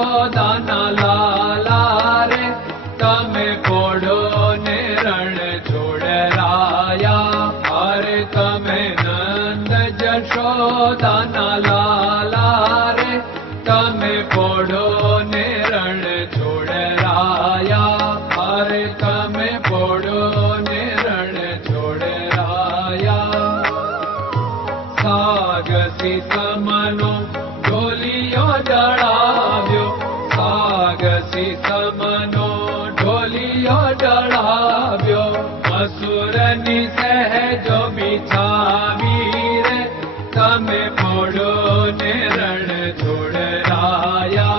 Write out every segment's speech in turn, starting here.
જશોદાના લાલા રે તમે પોડો ને રણ છોડરાયા. અરે તમે નંદ જશોદાના લાલા રે તમે પોડો ને રણ છોડરાયા. અરે તમે પોડો ને રણ છોડરાયા. સાગસી સમનો ઢોલિયો ડળાવ્યો, સાગસી સમનો ઢોલિયો ડળાવ્યો. મસૂરની સહેજો બિછાવી રે તમે પોડો ને રણ છોડરાયા.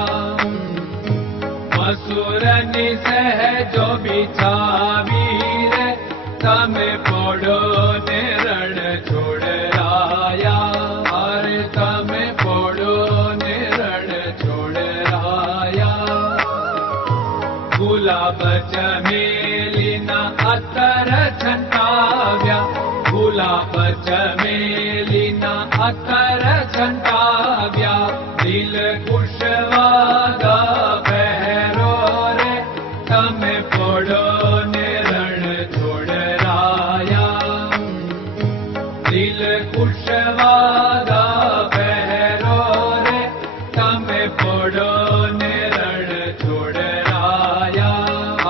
મસૂરની સહેજો બિછાવી રે તમે પોડો ને રણ છોડરાયા. અરે તમે પોડો ને રણ છોડરાયા. ગુલાબ ચમેલીના અત્તર છંટાવ્યા, ગુલાબ ચમેલીના અત્તર છંટાવ્યા. દિલ કુશવાદા પહેરો રે તમે પોડો ને રણ છોડરાયા. દિલ કુશવાદા પહેરો રે તમે પોડો ને રણ છોડરાયા.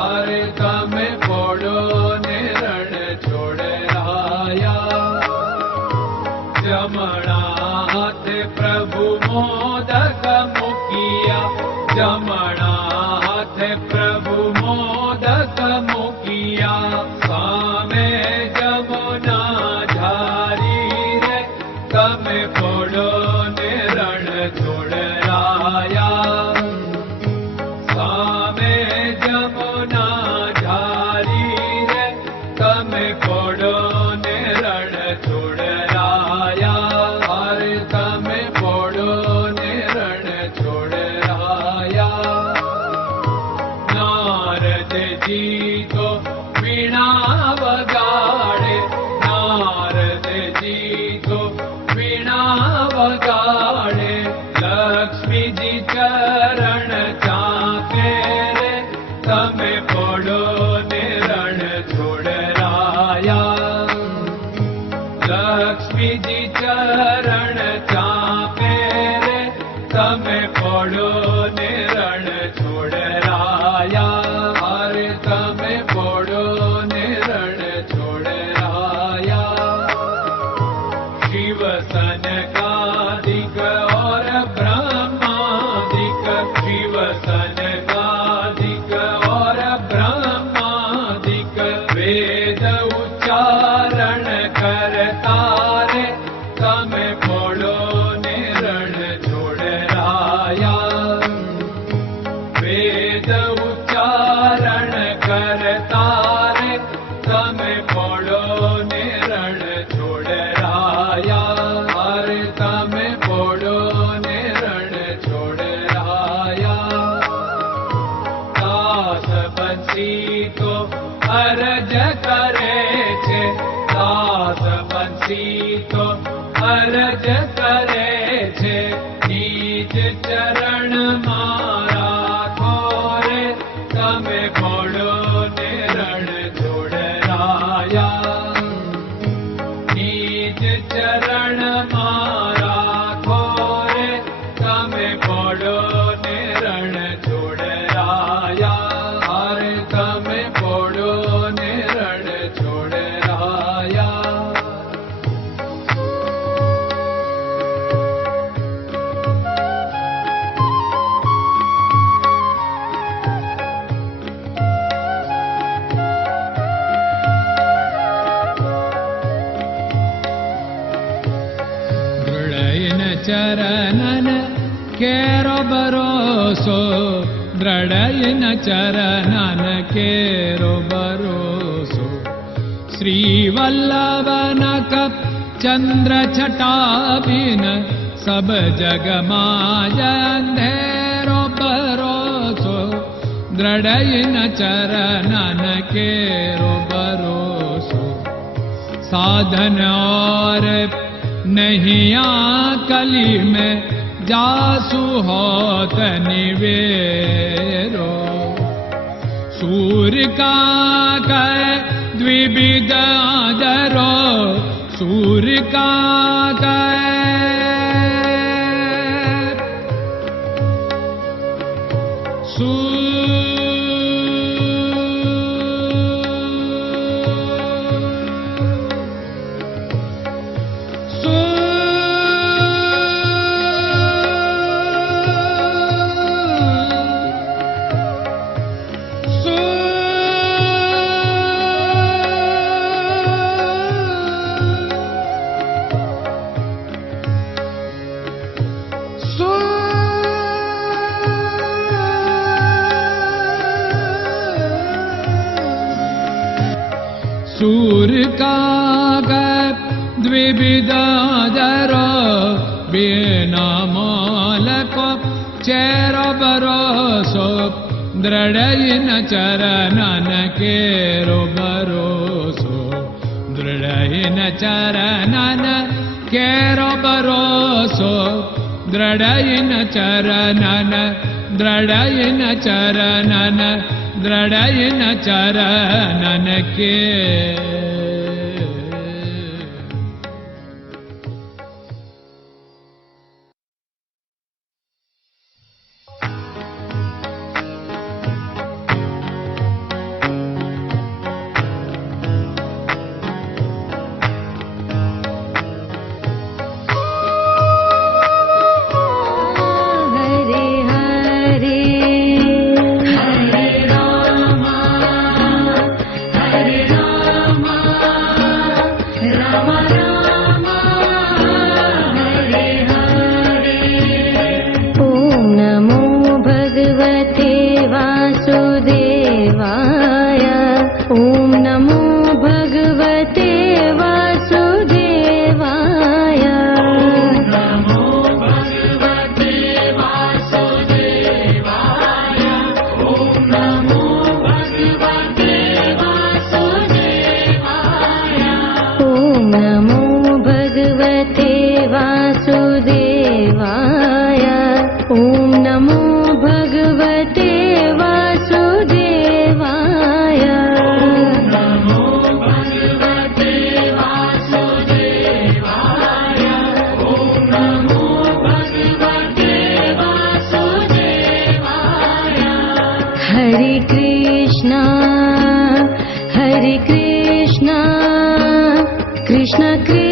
અરે તમે પોડો ને રણ છોડરાયા. જમણા હાથે પ્રભુ મોદક મૂકિયા, જમણા હાથે પ્રભુ મોદક મૂકિયા. સામે જમુના ઝારી રે તમે પોડો ને રણ છોડરાયા. સામે જમુના ઝારી રે તમે પોડો ને રણ છોડરાયા. અરે તમે પોડો ને રણ છોડરાયા. નારદજી તો વીણા વગાડે, નારદજી તો વીણા વગાડે. લક્ષ્મીજી ચરણ ચાકે રે તમે પોડો ને રણ છોડરાયા. લક્ષ્મીજી ચરણ ચાપે રે તમે પોડો ને રણ છોડરાયા. અરે તમે પોડો ને રણ છોડરાયા. શિવ સનકાદિક और ब्रह्मादिक, शिव सनकादिक और ब्रह्मादिक. वेद उच्चारण करता रे તમે પોડો ને રણ છોડરાયા. વેદ ઉચ્ચારણ કરતા રે તમે પોડો ને રણ છોડરાયા. અરે તમે પોડો ને રણ છોડરાયા. દાસ બંસી તો અરજ કરે છે, દાસ બંસી તો અરજ કરે છે. નીચ ચરણ મારા ખોરે તમે પોડો ને રણ છોડરાયા. નીચ ચરણ મારા ખોરે તમે પોડો ને રણ છોડરાયા. અરે તમે પોડો ને રણ છોડરાયા. ચરણન કેરો ભરોસો, દ્રઢયન ચરણન કેરો ભરોસો. શ્રી વલ્લભન કપ ચંદ્ર છટાબિન સબ જગમાં અંધેરો ભરોસો. દ્રઢયન ચરણન કેરો ભરોસો. साधन और नहीं कली में जासु होत निवेरो। सूर्य का कै द्विविध आदरो, सूर्य का सूर्य का द्विविधादरो, बिना मोल को चेर भरोसो, दृढ़ चरणन केरो भरोसो, दृढ़ चरणन केरो भरोसो, दृढ़ चरणन, दृढ़ चरणन, दृढ़ चरणन के। Hare Krishna, Krishna Krishna